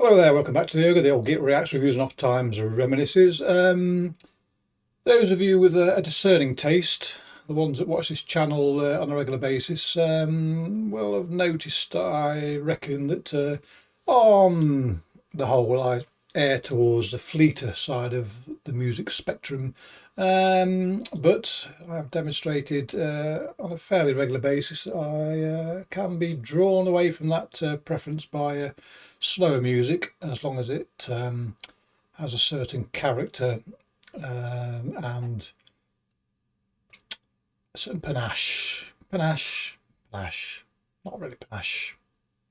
Hello there, welcome back to the OGRE, the OGRE Reacts Reviews and Oft Times Reminisces. Those of you with a discerning taste, the ones that watch this channel on a regular basis, will have noticed, I reckon, that on the whole I err towards the fleeter side of the music spectrum, but I've demonstrated on a fairly regular basis I can be drawn away from that preference by slower music, as long as it has a certain character and a certain panache, not really panache,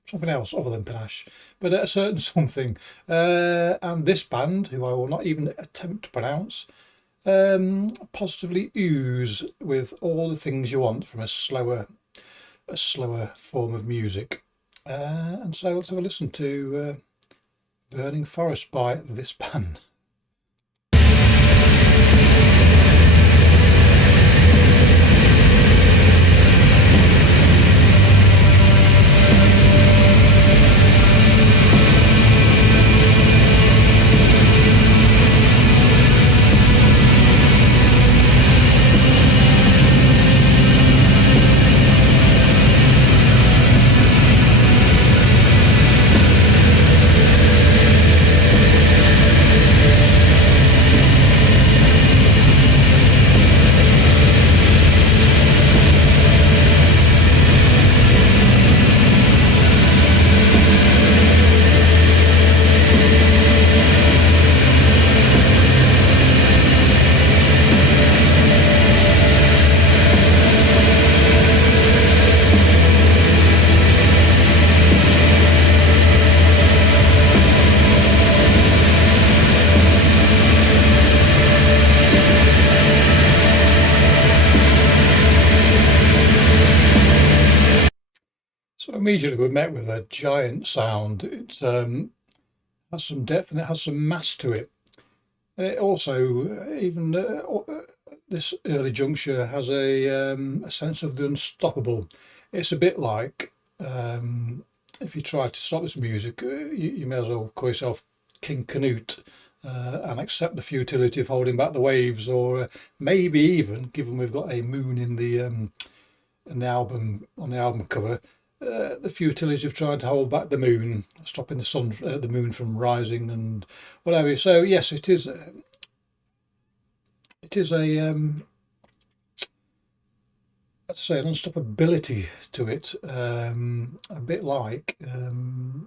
something else other than panache, but a certain something. And this band, who I will not even attempt to pronounce, positively ooze with all the things you want from a slower form of music. And so let's have a listen to Burning Forest by this band. So immediately we're met with a giant sound. It has some depth and it has some mass to it. It also, even this early juncture, has a sense of the unstoppable. It's a bit like if you try to stop this music, you may as well call yourself King Canute and accept the futility of holding back the waves, or maybe even, given we've got a moon in the album, on the album cover, the futility of trying to hold back the moon, stopping the moon from rising and whatever. So yes, it is a let's say, an unstoppability to it, a bit like the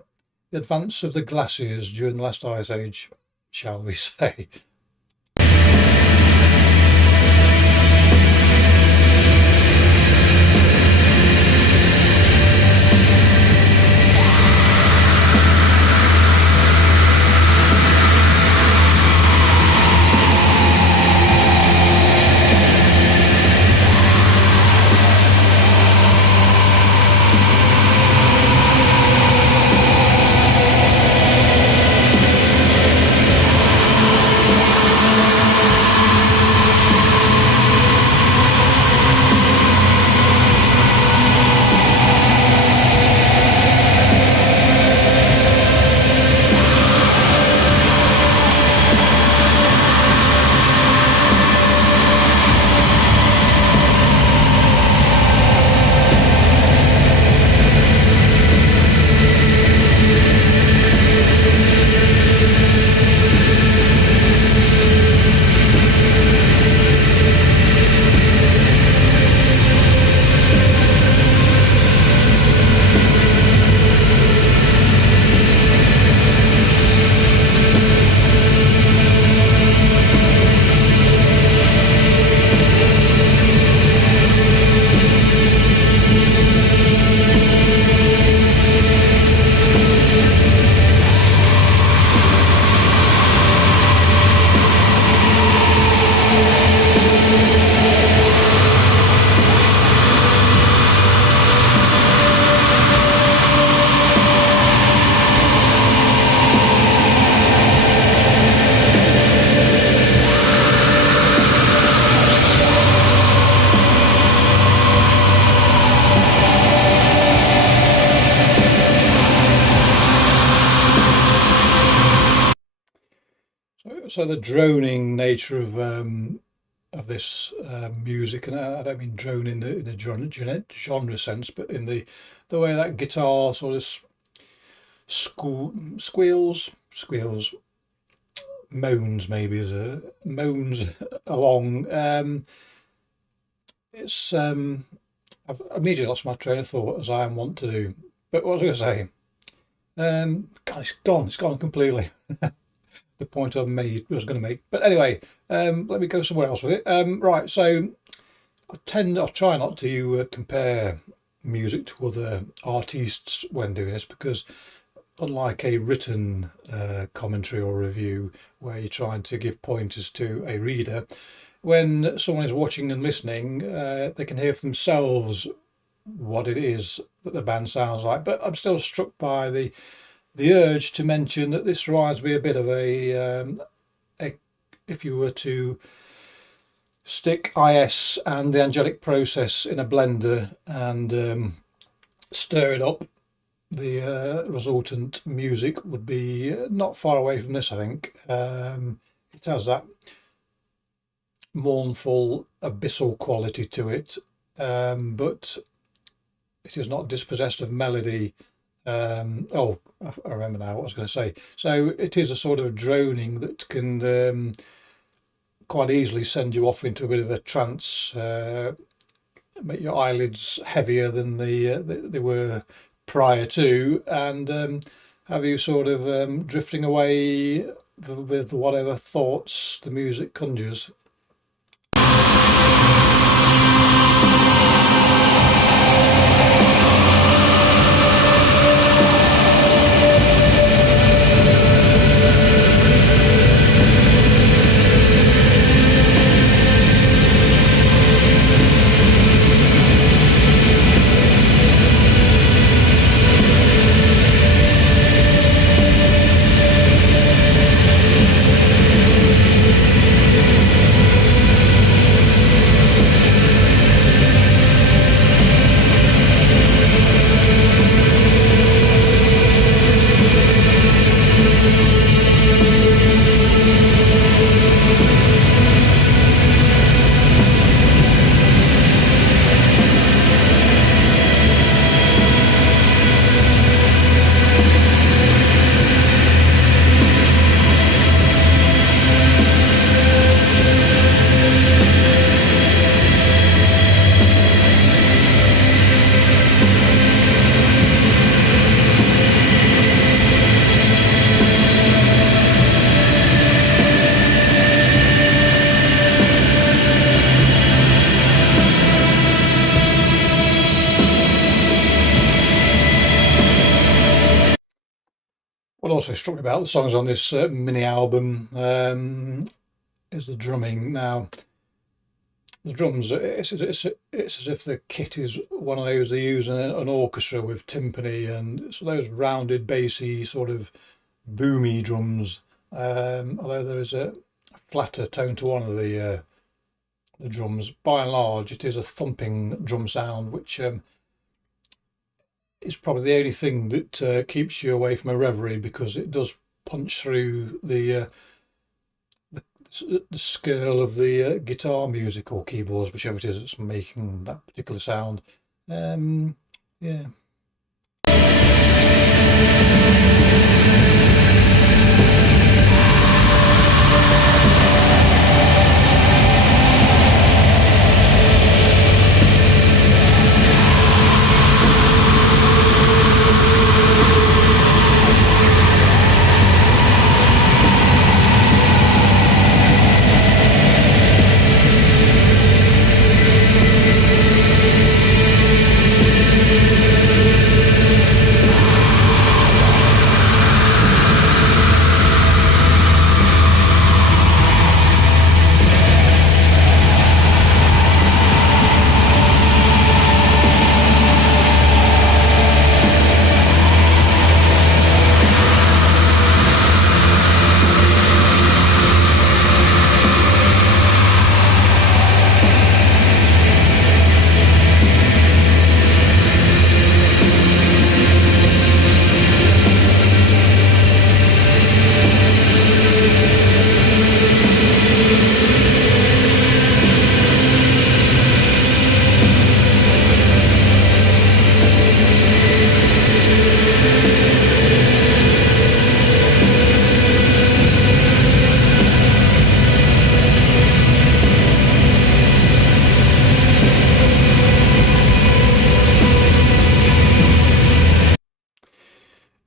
advance of the glaciers during the last ice age, shall we say. So the droning nature of this music, and I don't mean drone in the genre sense, but in the way that guitar sort of squeals, moans, maybe as a moans along. It's I've immediately lost my train of thought, as I am wont to do. But what was I going to say? God, it's gone completely. The point I was going to make. But anyway, let me go somewhere else with it. Right, so I try not to compare music to other artists when doing this, because unlike a written commentary or review where you're trying to give pointers to a reader, when someone is watching and listening, they can hear for themselves what it is that the band sounds like. But I'm still struck by the urge to mention that this reminds me a bit of a if you were to stick IS and the angelic process in a blender and stir it up, the resultant music would be not far away from this, I think. It has that mournful abyssal quality to it, but it is not dispossessed of melody. I remember now what I was going to say. So it is a sort of droning that can quite easily send you off into a bit of a trance, make your eyelids heavier than they were prior to, and have you sort of drifting away with whatever thoughts the music conjures. What also struck me about the songs on this mini album is the drumming. Now, the drums, it's as if the kit is one of those they use in an orchestra with timpani, and so those rounded, bassy, sort of boomy drums. Although there is a flatter tone to one of the drums, by and large, it is a thumping drum sound, which is probably the only thing that keeps you away from a reverie, because it does punch through the scale of the guitar music or keyboards, whichever it is that's making that particular sound. Yeah.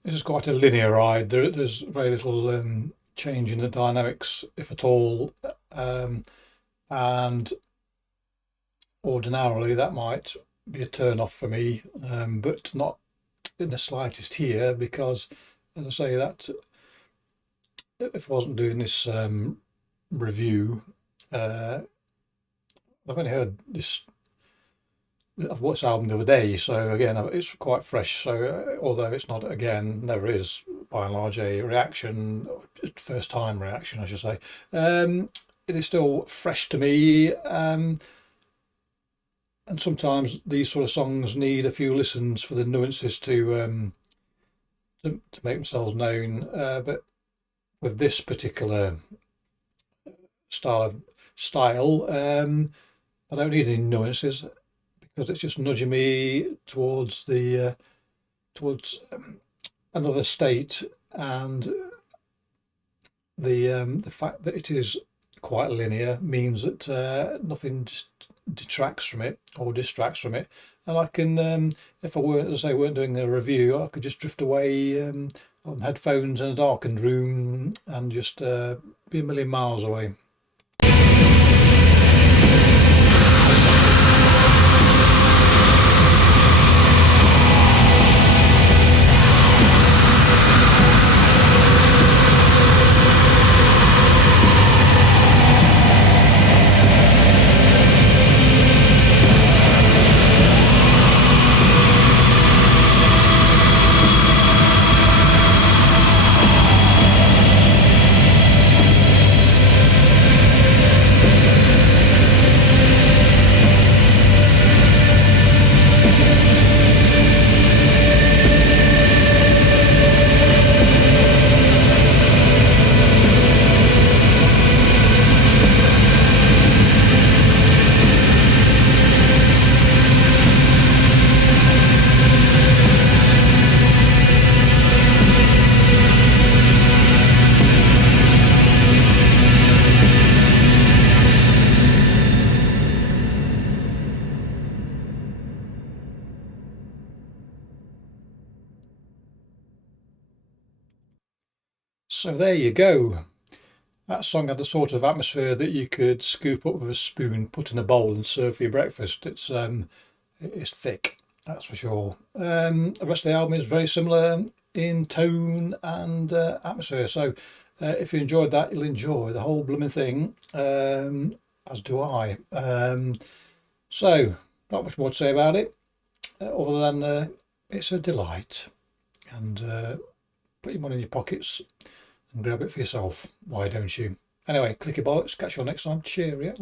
This is quite a linear ride. There's very little change in the dynamics, if at all, and ordinarily that might be a turn off for me, but not in the slightest here, because, as I say, that if I wasn't doing this review, I've only heard this. I've watched the album the other day, so again, it's quite fresh. So although it's not, again, never is by and large a reaction, first time reaction, I should say, it is still fresh to me. And sometimes these sort of songs need a few listens for the nuances to make themselves known. But with this particular style, I don't need any nuances, because it's just nudging me towards another state, and the fact that it is quite linear means that nothing just detracts from it or distracts from it, and I can, if I weren't, as I say, weren't doing a review, I could just drift away on headphones in a darkened room and just be a million miles away. So there you go. That song had the sort of atmosphere that you could scoop up with a spoon, put in a bowl and serve for your breakfast. It's thick, that's for sure. The rest of the album is very similar in tone and atmosphere. So if you enjoyed that, you'll enjoy the whole blooming thing, as do I. So not much more to say about it, other than it's a delight. And put your money in your pockets and grab it for yourself. Why don't you? Anyway, clicky bollocks. Catch you all next time. Cheerio.